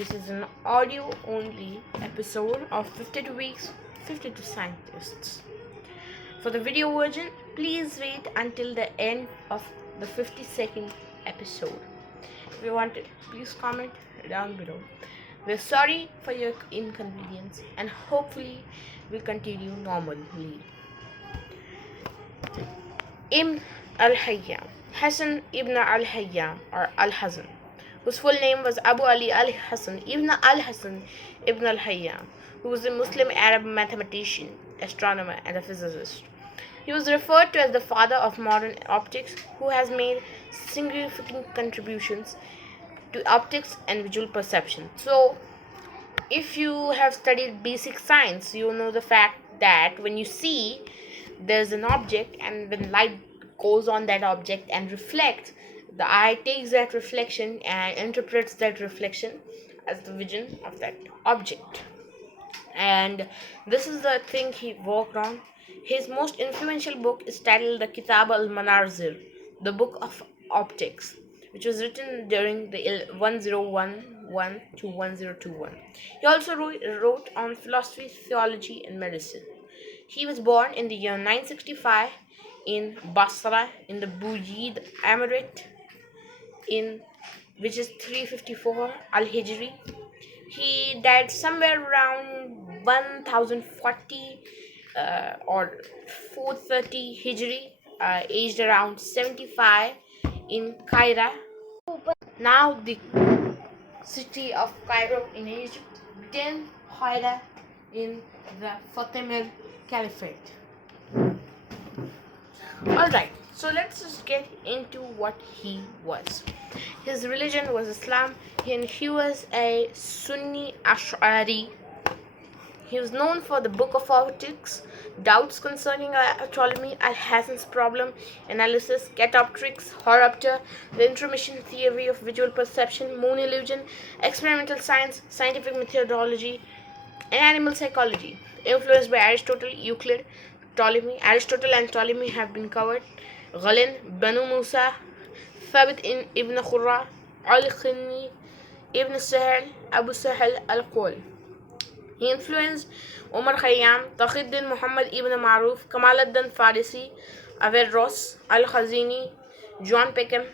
This is an audio only episode of 52 Weeks, 52 Scientists. For the video version, please wait until the end of the 52nd episode. If you want it, please comment down below. We're sorry for your inconvenience and hopefully we'll continue normally. Ibn al-Haytham, Hassan ibn al-Haytham or al-Hazan, whose full name was Abu Ali al-Hassan ibn al-Hassan ibn al-Haytham, who was a Muslim Arab mathematician, astronomer, and a physicist. He was referred to as the father of modern optics, who has made significant contributions to optics and visual perception. So, if you have studied basic science, you know the fact that when you see, there's an object, and when light goes on that object and reflects, the eye takes that reflection and interprets that reflection as the vision of that object. And this is the thing he worked on. His most influential book is titled the Kitab al-Manazir, the Book of Optics, which was written during the 1011 to 1021. He also wrote on philosophy, theology, and medicine. He was born in the year 965 in Basra in the Bujid Emirate, which is 354 Al-Hijri. He died somewhere around 1040 or 430 Hijri, aged around 75 in Cairo. Now the city of Cairo in Egypt, then Hira in the Fatimid Caliphate. Alright, so let's just get into what he was. His religion was Islam and he was a Sunni Ash'ari. He was known for the Book of Optics, doubts concerning Ptolemy Al-Hassan's problem, analysis, catoptrics, horopter, the intermission theory of visual perception, moon illusion, experimental science, scientific methodology, and animal psychology. Influenced by Aristotle, Euclid, Ptolemy. Aristotle and Ptolemy have been covered. Ghalin, Banu Musa, Thabit ibn Khurra, Al-Khinni, Ibn Sahel, Abu Sahel al-Qul. He influenced Omar Khayyam, Taqiyuddin Muhammad ibn Maruf, Kamaluddin Farisi, Averroes, Al-Khazini, John Peckham,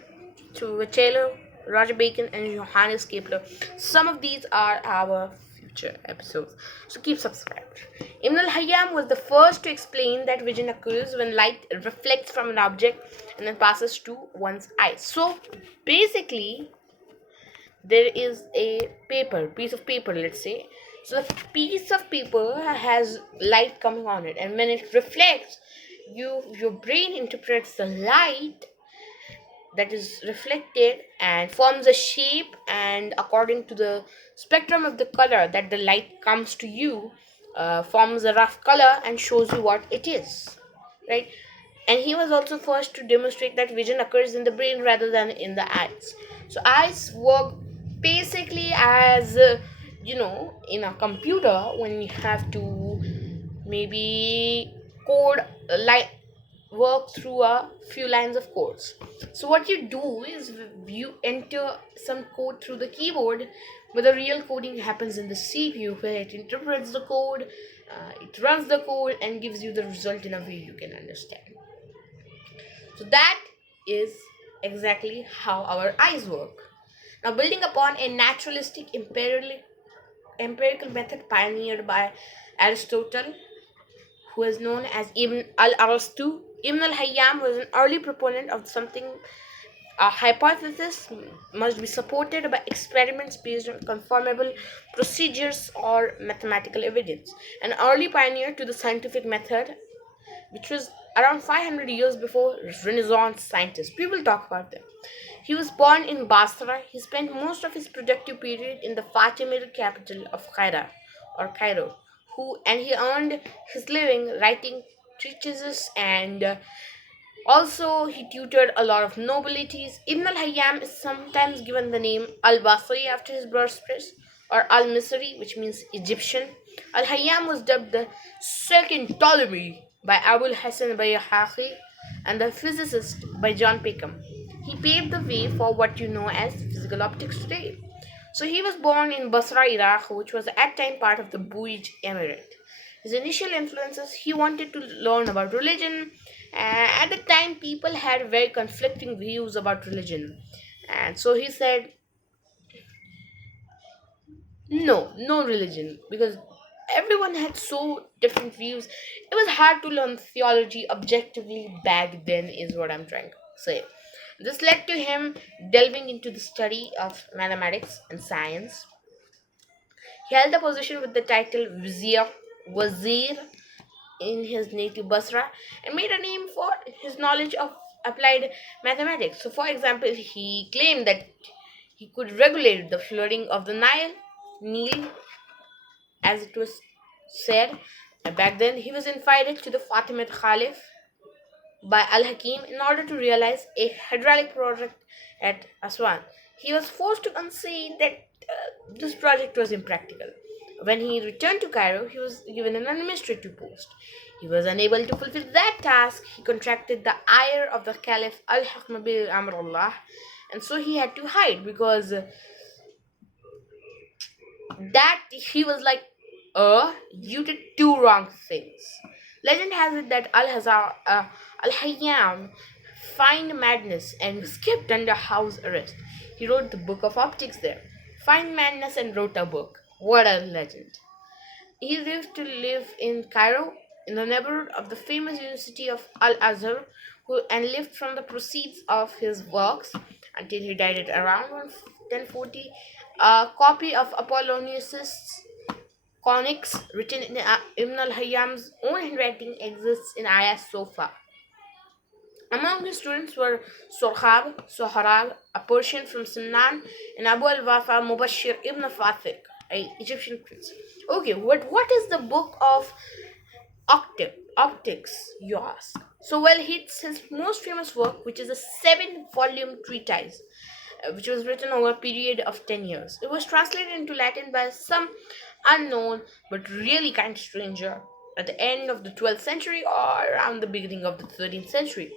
Taylor, Roger Bacon, and Johannes Kepler. Some of these are our future episodes, so keep subscribed. Ibn al-Haytham was the first to explain that vision occurs when light reflects from an object and then passes to one's eyes. So basically, there is a piece of paper, let's say. So the piece of paper has light coming on it, and when it reflects, your brain interprets the light that is reflected and forms a shape, and according to the spectrum of the color that the light comes to you, forms a rough color and shows you what it is, right? And he was also first to demonstrate that vision occurs in the brain rather than in the eyes. So eyes work basically as in a computer, when you have to maybe code work through a few lines of codes. So what you do is you enter some code through the keyboard, but the real coding happens in the CPU, where it interprets the code, it runs the code and gives you the result in a way you can understand. So that is exactly how our eyes work. Now, building upon a naturalistic empirical method pioneered by Aristotle, who is known as Ibn al-Arastu, Ibn al-Haytham was an early proponent of something. A hypothesis must be supported by experiments based on conformable procedures or mathematical evidence. An early pioneer to the scientific method, which was around 500 years before Renaissance scientists. We will talk about them. He was born in Basra. He spent most of his productive period in the Fatimid capital of Cairo, and he earned his living writing treatises, and also he tutored a lot of nobilities. Ibn al-Haytham is sometimes given the name al-Basri after his birthplace, or al-Misri, which means Egyptian. Al-Haytham was dubbed the second Ptolemy by Abul Hassan Bayhaqi and the physicist by John Peckham. He paved the way for what you know as physical optics today. So he was born in Basra, Iraq, which was at that time part of the Buij Emirate. His initial influences, he wanted to learn about religion. At the time, people had very conflicting views about religion. And so he said, no, no religion, because everyone had so different views. It was hard to learn theology objectively back then, is what I'm trying to say. This led to him delving into the study of mathematics and science. He held a position with the title Wazir in his native Basra and made a name for his knowledge of applied mathematics. So, for example, he claimed that he could regulate the flooding of the Nile, as it was said. Back then, he was invited to the Fatimid Khalif by Al Hakim in order to realize a hydraulic project at Aswan. He was forced to concede that this project was impractical. When he returned to Cairo, he was given an administrative post. He was unable to fulfill that task. He contracted the ire of the Caliph Al Hakm bil Amrullah, and so he had to hide because that he was like, you did two wrong things. Legend has it that Al Hayyam find madness and was kept under house arrest. He wrote the book of optics there. Find madness and wrote a book. What a legend. He lived to live in Cairo, in the neighborhood of the famous University of Al Azhar, and lived from the proceeds of his works until he died at around 1040. A copy of Apollonius's Conics, written in Ibn al Hayyam's own handwriting, exists in Ayah Sofa. Among his students were Sohrab, a Persian from Sinan, and Abu al-Wafa Mubashir ibn Fatih, an Egyptian prince. Okay, what is the book of Octave, optics, you ask? So, well, it's his most famous work, which is a seven-volume treatise, which was written over a period of 10 years. It was translated into Latin by some unknown but really kind stranger at the end of the 12th century or around the beginning of the 13th century.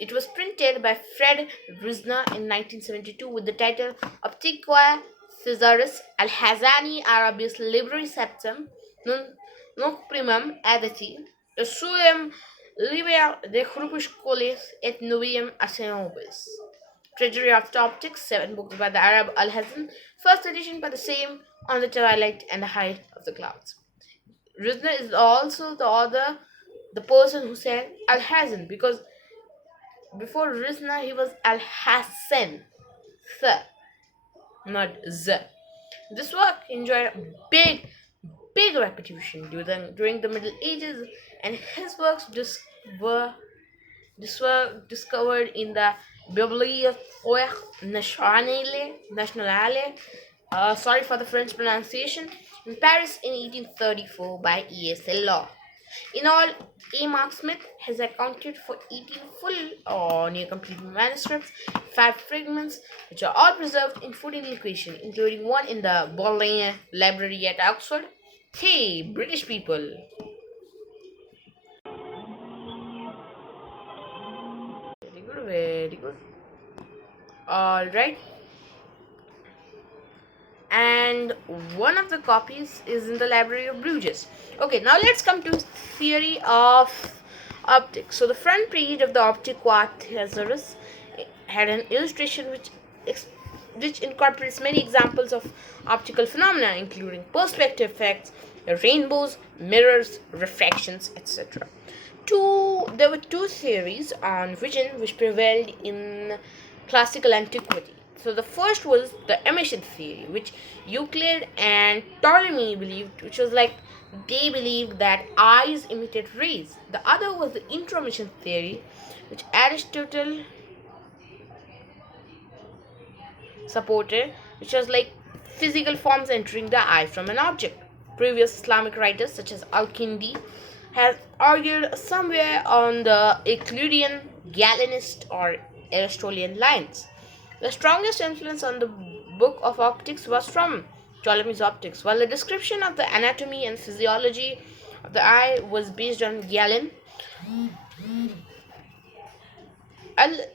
It was printed by Fred Risner in 1972 with the title Optica Thesaurus Al-Hazani Arabis Libri Septem Nunc Primum Editi Suem Liber de Crepusculis et Nubium Asenobis. Treasury of Optics, 7 books by the Arab Al-Hazan, first edition by the same, On the Twilight and the Height of the Clouds. Risner is also the author, the person who said Al-Hazan, because before Rizna, he was Al Hassan, not Z. This work enjoyed big reputation during the Middle Ages, and his works were, discovered in the Bibliothèque Nationale, sorry for the French pronunciation, in Paris in 1834 by E.S.L. Law. In all, A. Mark Smith has accounted for 18 full or near complete manuscripts, 5 fragments, which are all preserved in full English, including one in the Bodleian Library at Oxford. Hey, British people! Very good, very good. Alright. And one of the copies is in the Library of Bruges. Okay, now let's come to theory of optics. So the front page of the Optica Thesaurus had an illustration which incorporates many examples of optical phenomena, including perspective effects, rainbows, mirrors, refractions, etc. There were two theories on vision which prevailed in classical antiquity. So the first was the emission theory, which Euclid and Ptolemy believed, which was like they believed that eyes emitted rays. The other was the intromission theory, which Aristotle supported, which was like physical forms entering the eye from an object. Previous Islamic writers such as Al-Kindi have argued somewhere on the Euclidean, Galenist, or Aristotelian lines. The strongest influence on the book of optics was from Ptolemy's optics, while the description of the anatomy and physiology of the eye was based on Galen. Al-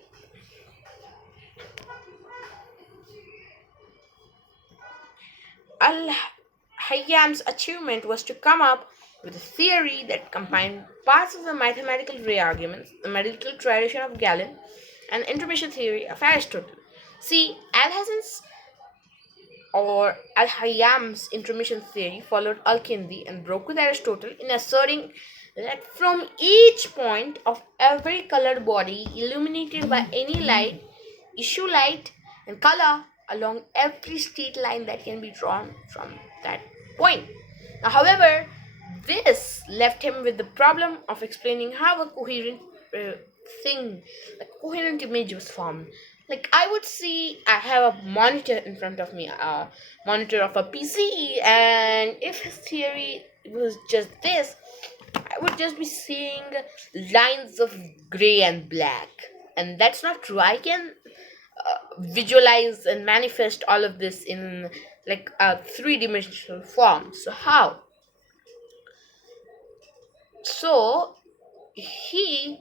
Al-Hayyam's achievement was to come up with a theory that combined parts of the mathematical ray arguments, the medical tradition of Galen, and the intermission theory of Aristotle. See, Alhazen's or Al-Hayyam's intermission theory followed Al-Kindi and broke with Aristotle in asserting that from each point of every colored body illuminated by any light, issue light and color along every straight line that can be drawn from that point. Now, however, this left him with the problem of explaining how a coherent thing, a coherent image was formed. Like I would see, I have a monitor in front of me, a monitor of a PC, and if his theory was just this, I would just be seeing lines of gray and black, and that's not true. I can visualize and manifest all of this in like a three-dimensional form. So how? So he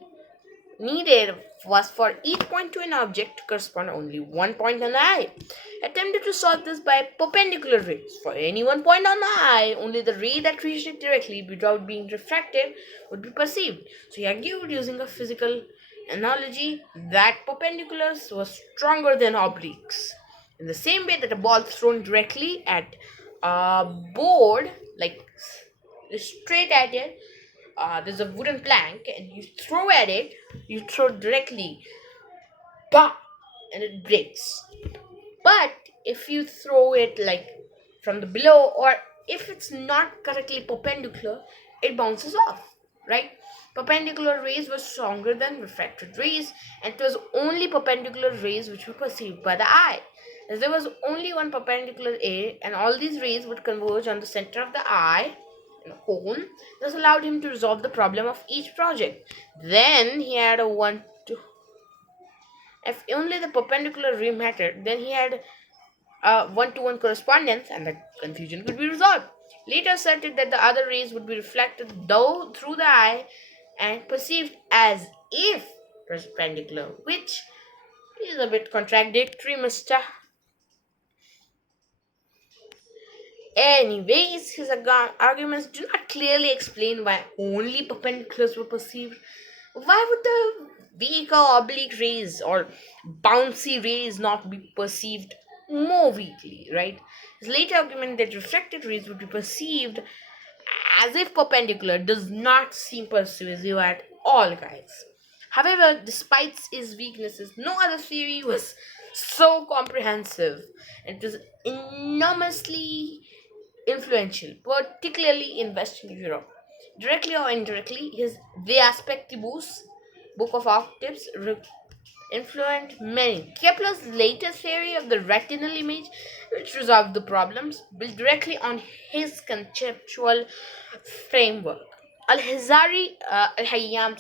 needed was for each point to an object to correspond only one point on the eye. Attempted to solve this by perpendicular rays. For any one point on the eye, only the ray that reached it directly without being refracted would be perceived. So he argued using a physical analogy that perpendiculars were stronger than obliques. In the same way that a ball thrown directly at a board, like straight at it, there's a wooden plank and you throw at it, you throw directly, bah, and it breaks. But if you throw it like from the below, or if it's not correctly perpendicular, it bounces off, right? Perpendicular rays were stronger than refracted rays, and it was only perpendicular rays which were perceived by the eye. As there was only one perpendicular ray, and all these rays would converge on the center of the eye in a cone, this allowed him to resolve the problem of each project. Then he had a one to if only the perpendicular ray mattered, then he had a one-to-one correspondence and the confusion could be resolved. Later asserted that the other rays would be reflected though through the eye and perceived as if perpendicular, which is a bit contradictory, Mr. Anyways, his arguments do not clearly explain why only perpendiculars were perceived. Why would the weaker oblique rays or bouncy rays not be perceived more weakly, right? His later argument that refracted rays would be perceived as if perpendicular does not seem persuasive at all, guys. However, despite its weaknesses, no other theory was so comprehensive. It was enormously influential, particularly in Western Europe. Directly or indirectly, his De Aspectibus, Book of Octaves, influenced many. Kepler's later theory of the retinal image, which resolved the problems, built directly on his conceptual framework. Al-Hayyam,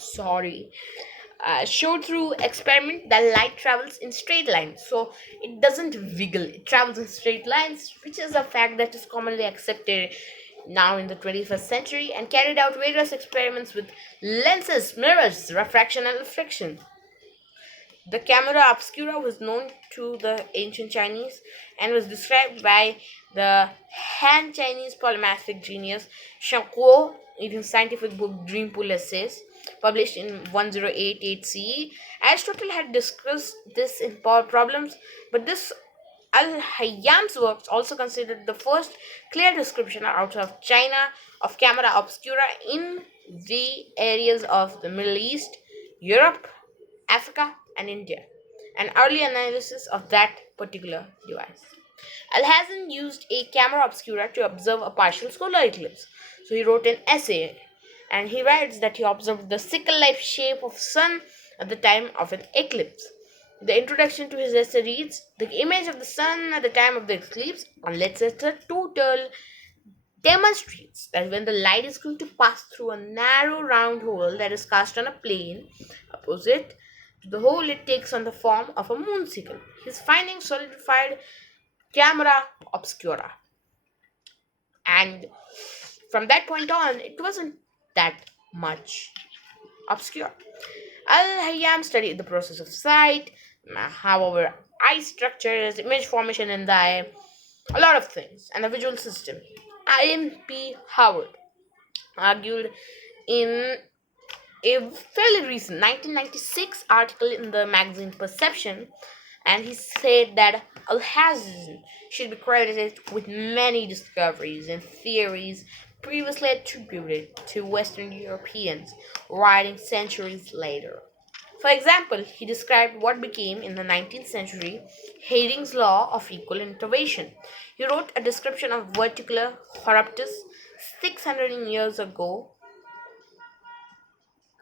showed through experiment that light travels in straight lines, so it doesn't wiggle, it travels in straight lines, which is a fact that is commonly accepted now in the 21st century, and carried out various experiments with lenses, mirrors, refraction and reflection. The camera obscura was known to the ancient Chinese and was described by the Han Chinese polymathic genius Shen Kuo in his scientific book Dream Pool Essays, published in 1088 CE. Aristotle had discussed this in Power Problems, but this Al-Hayyam's works also considered the first clear description out of China of camera obscura in the areas of the Middle East, Europe, Africa, and India. An early analysis of that particular device. Alhazen used a camera obscura to observe a partial solar eclipse. So he wrote an essay and he writes that he observed the sickle-like shape of sun at the time of an eclipse. The introduction to his essay reads, the image of the sun at the time of the eclipse, unless it's a total, demonstrates that when the light is going to pass through a narrow round hole that is cast on a plane opposite to the hole, it takes on the form of a moon sickle. His findings solidified camera obscura, and from that point on it wasn't that much obscure. Al-Hayyam studied the process of sight, however eye structures, image formation in the eye, a lot of things and the visual system. I.M.P. Howard argued in a fairly recent 1996 article in the magazine Perception, and he said that Alhazen should be credited with many discoveries and theories previously attributed to Western Europeans, writing centuries later. For example, he described what became in the 19th century Harding's law of equal intervention. He wrote a description of vertical horruptus 600 years ago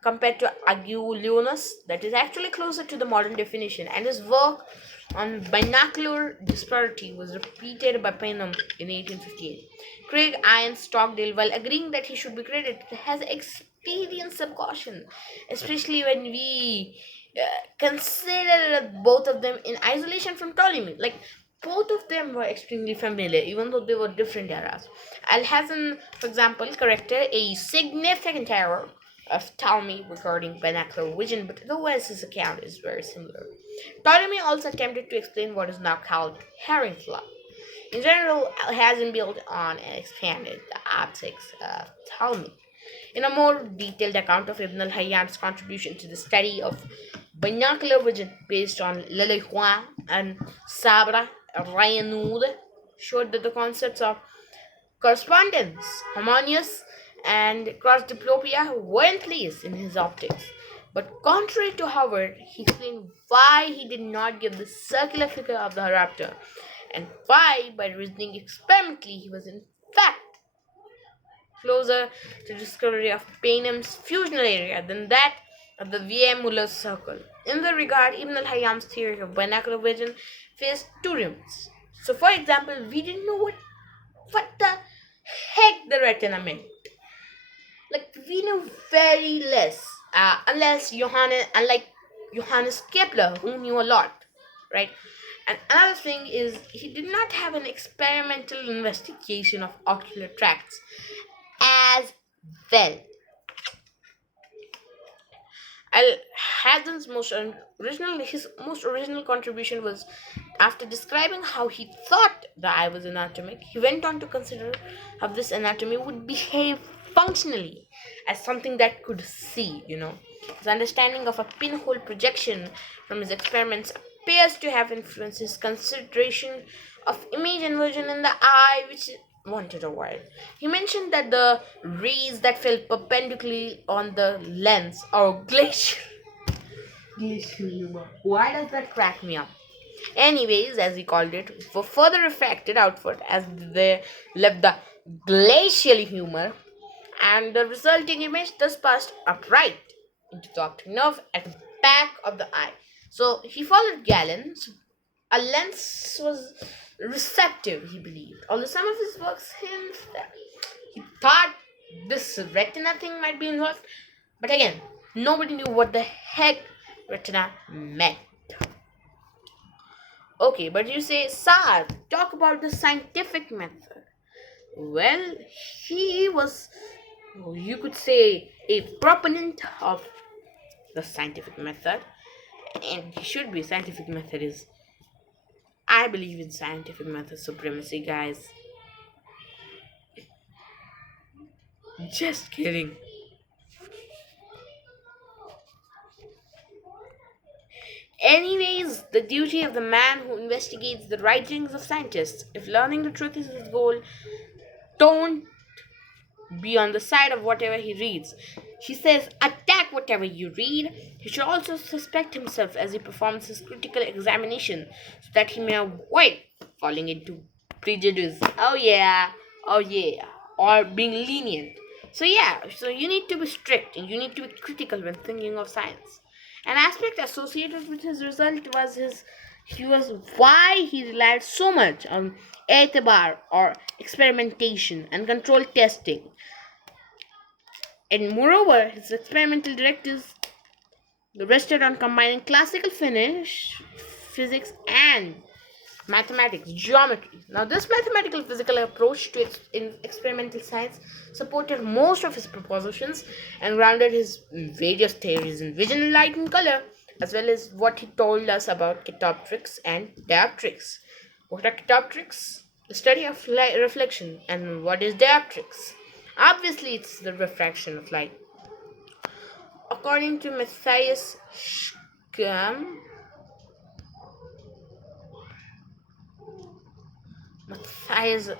compared to Aguilonus, that is actually closer to the modern definition, and his work on binocular disparity was repeated by Penham in 1858. Craig Ian Stockdale, while agreeing that he should be credited, has experienced some caution, especially when we consider both of them in isolation from Ptolemy. Like, both of them were extremely familiar, even though they were different eras. Alhazen, for example, corrected a significant error of Ptolemy regarding binocular vision, but otherwise his account is very similar. Ptolemy also attempted to explain what is now called Heron's law. In general, Alhazen built on and expanded the optics of Ptolemy. In a more detailed account of Ibn al-Hayyam's contribution to the study of binocular vision based on Lelejuan and Sabra Rayanud, showed that the concepts of correspondence, harmonious, and cross-diplopia were in place in his optics. But contrary to Howard, he explained why he did not give the circular figure of the raptor, and why, by reasoning experimentally, he was in fact closer to the discovery of Panem's fusional area than that of the Muller's circle. In the regard, Ibn al-Hayyam's theory of binocular vision faced two limits. So, for example, we didn't know what the heck the retina meant. Like, we knew very less, unlike Johannes Kepler, who knew a lot, right? And another thing is, he did not have an experimental investigation of ocular tracts as well. Al Haddon's his most original contribution was after describing how he thought the eye was anatomic, he went on to consider how this anatomy would behave functionally as something that could see. His understanding of a pinhole projection from his experiments appears to have influenced his consideration of image inversion in the eye, which wanted a while. He mentioned that the rays that fell perpendicularly on the lens are glacial humor. Why does that crack me up? Anyways, as he called it, were further refracted outward as they left the glacial humor, and the resulting image thus passed upright into the optic nerve at the back of the eye. So he followed Galen's. A lens was receptive, he believed, although some of his works hint that he thought this retina thing might be involved. But again, nobody knew what the heck retina meant. Okay, but you say, Saad, talk about the scientific method. Well, he was, you could say, a proponent of the scientific method, and he should be. Scientific method is, I believe in scientific method supremacy, guys. Just kidding. Anyways, the duty of the man who investigates the writings of scientists, if learning the truth is his goal, don't be on the side of whatever he reads. He says, attack whatever you read. He should also suspect himself as he performs his critical examination so that he may avoid falling into prejudice. Oh yeah, or being lenient. So you need to be strict and you need to be critical when thinking of science. An aspect associated with his result was why he relied so much on etibar or experimentation and controlled testing. And moreover, his experimental directives rested on combining classical physics and mathematics, geometry. Now, this mathematical physical approach to in experimental science supported most of his propositions and grounded his various theories in vision, light, and color, as well as what he told us about catoptrics and dioptrics. What are catoptrics? The study of light reflection. And what is dioptrics? Obviously, it's the refraction of light. According to Matthias Schramm, Matthias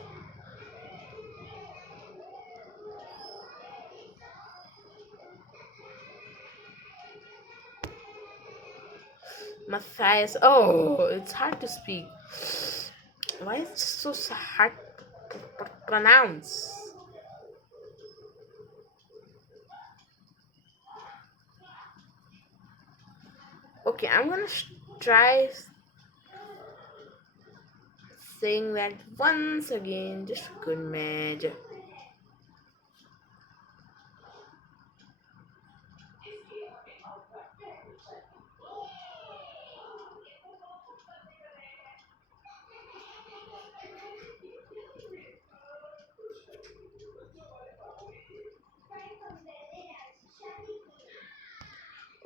Matthias. Oh, it's hard to speak. Why is it so hard to pronounce? Okay, I'm gonna try saying that once again, just for good measure.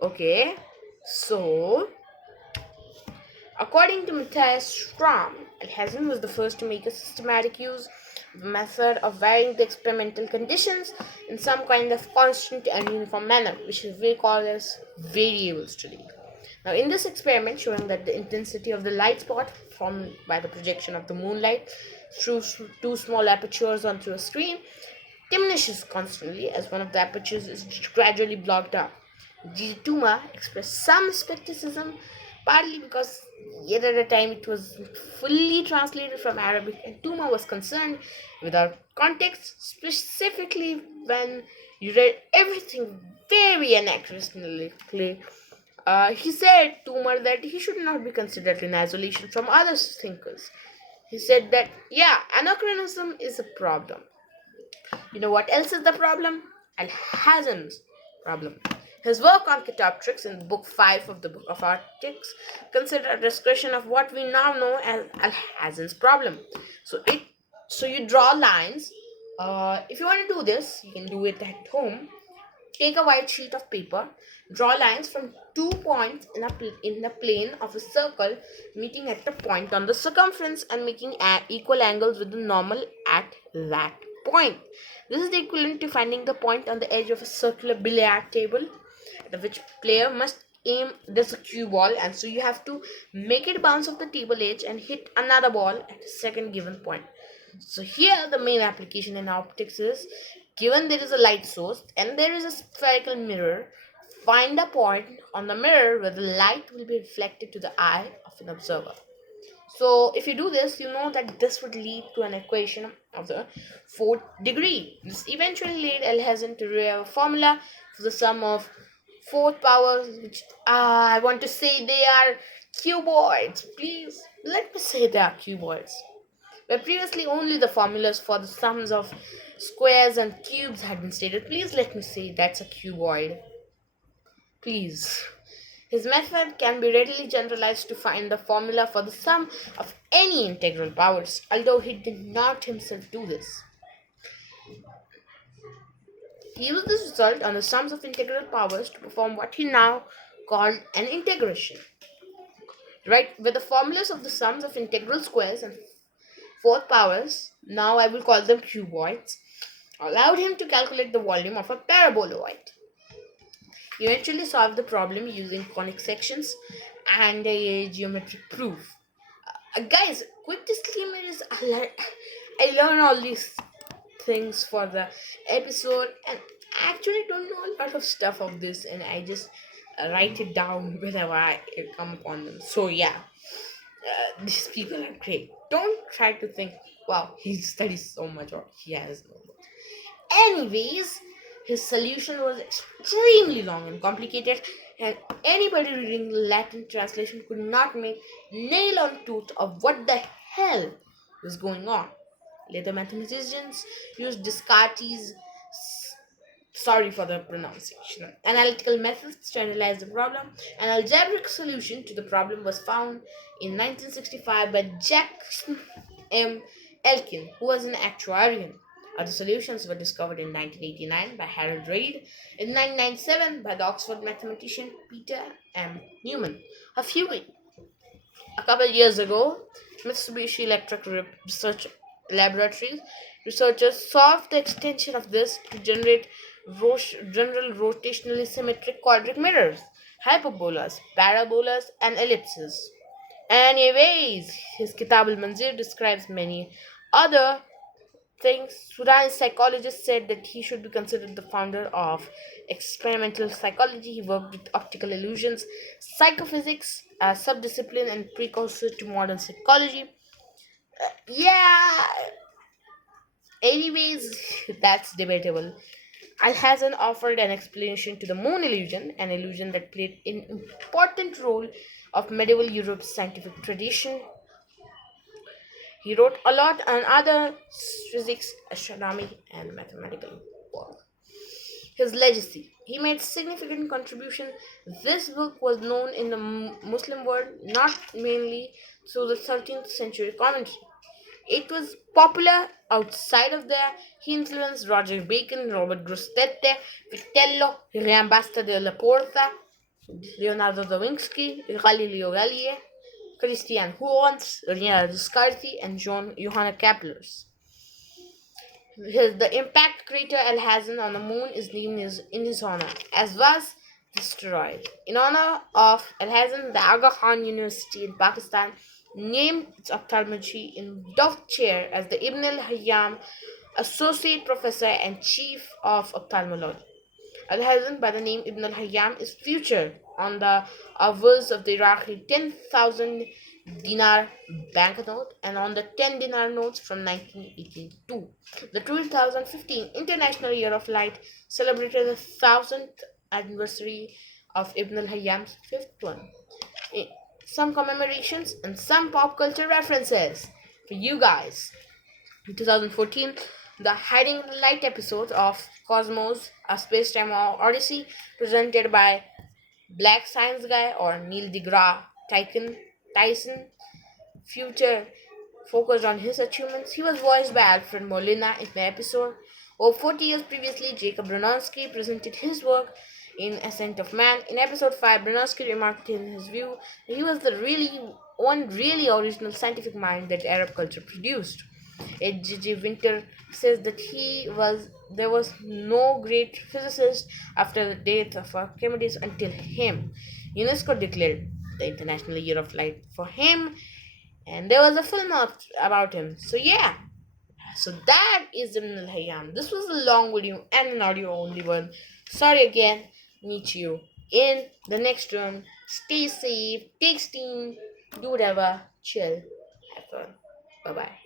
Okay, so according to Matthias Schramm, Haytham was the first to make a systematic use of a method of varying the experimental conditions in some kind of constant and uniform manner, which we call as variable study. Now, in this experiment, showing that the intensity of the light spot formed by the projection of the moonlight through two small apertures onto a screen diminishes constantly as one of the apertures is gradually blocked out. Tuma expressed some skepticism, partly because yet at the time it was fully translated from Arabic, and Tuma was concerned without context, specifically when you read everything very inaccurately. He said to Umar that he should not be considered in isolation from other thinkers. He said that, yeah, anachronism is a problem. You know what else is the problem? Al-Hazm's problem. His work on catoptrics in book 5 of the Book of Arctics considered a discussion of what we now know as Al-Hazm's problem. So you draw lines. If you want to do this, you can do it at home. Take a white sheet of paper, draw lines from 2 points in the plane of a circle, meeting at the point on the circumference and making equal angles with the normal at that point. This is the equivalent to finding the point on the edge of a circular billiard table, at which player must aim. There's a cue ball, and so you have to make it bounce off the table edge and hit another ball at a second given point. So here the main application in optics is, given there is a light source and there is a spherical mirror, find a point on the mirror where the light will be reflected to the eye of an observer. So if you do this, you know that this would lead to an equation of the fourth degree. This eventually led Alhazen to derive a formula for the sum of fourth powers, which I want to say they are cuboids. Please let me say they are cuboids. Where previously only the formulas for the sums of squares and cubes had been stated, please let me say that's a cuboid. Please. His method can be readily generalized to find the formula for the sum of any integral powers, although he did not himself do this. He used this result on the sums of integral powers to perform what he now called an integration. Right, where the formulas of the sums of integral squares and fourth powers, now I will call them cuboids, allowed him to calculate the volume of a paraboloid. He eventually solved the problem using conic sections and a geometric proof. Guys, quick disclaimer is I learn all these things for the episode, and I actually don't know a lot of stuff of this, and I just write it down whenever I come upon them. So yeah, these people are great. Don't try to think, wow, he studies so much or he has no much. Anyways, his solution was extremely long and complicated, and anybody reading the Latin translation could not make nail on tooth of what the hell was going on. Later mathematicians used Descartes' sorry for the pronunciation analytical methods to analyze the problem. An algebraic solution to the problem was found in 1965 by Jackson M. Elkin, who was an actuarian. Other solutions were discovered in 1989 by Harold Reid, in 1997 by the Oxford mathematician Peter M. Newman. A couple of years ago, Mitsubishi Electric Research Laboratories researchers solved the extension of this to generate general rotationally symmetric quadratic mirrors, hyperbolas, parabolas, and ellipses. Anyways, his Kitab al Manzir describes many other things. Sudanese psychologists said that he should be considered the founder of experimental psychology. He worked with optical illusions, psychophysics, a subdiscipline and precursor to modern psychology. Yeah, anyways, that's debatable. Alhazen offered an explanation to the moon illusion, an illusion that played an important role of medieval Europe's scientific tradition. He wrote a lot on other physics, astronomy, and mathematical work. His legacy. He made significant contribution. This book was known in the Muslim world not mainly through the 13th century commentary. It was popular outside of there. He influenced Roger Bacon, Robert Grosseteste, Vitello, Giambattista della Porta, Leonardo da Vinci, Galileo Galilei, Christian Huygens, Rene Descartes, and Johanna Kepler's. The impact crater Alhazen on the moon is named in his honor, as was the asteroid. In honor of Alhazen, the Aga Khan University in Pakistan named its ophthalmology endowed chair as the Ibn al-Hayyam Associate Professor and Chief of Ophthalmology. Al-Hazan, by the name Ibn al-Hayyam, is featured on the obverse of the Iraqi 10,000 dinar banknote and on the 10 dinar notes from 1982. The 2015 International Year of Light celebrated the 1000th anniversary of Ibn al-Hayyam's fifth one. Some commemorations and some pop culture references for you guys. In 2014, the Hiding in the Light episode of Cosmos, a Space-Time Odyssey, presented by Black Science Guy or Neil deGrasse Tyson, future focused on his achievements. He was voiced by Alfred Molina in the episode. Over 40 years previously, Jacob Bronowski presented his work in Ascent of Man. In episode 5, Bronowski remarked in his view that he was the really original scientific mind that Arab culture produced. H.G. Winter says that there was no great physicist after the death of Archimedes until him. UNESCO declared the International Year of Light for him, and there was a film about him. So yeah, so that is Ibn al-Hayyam. This was a long video and an audio only one. Sorry again. Meet you in the next one. Stay safe, take steam, do whatever, chill, have fun. Bye bye.